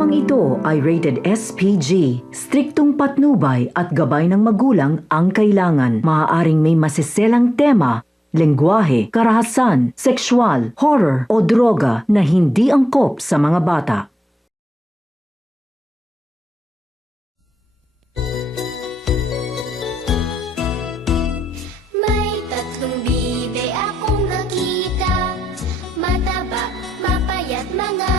Programang ito ay rated SPG. Striktong patnubay at gabay ng magulang ang kailangan. Maaaring may masiselang tema, lengguwahe, karahasan, sexual, horror o droga na hindi angkop sa mga bata. May tatlong bibe akong nakita, mataba, mapayat mga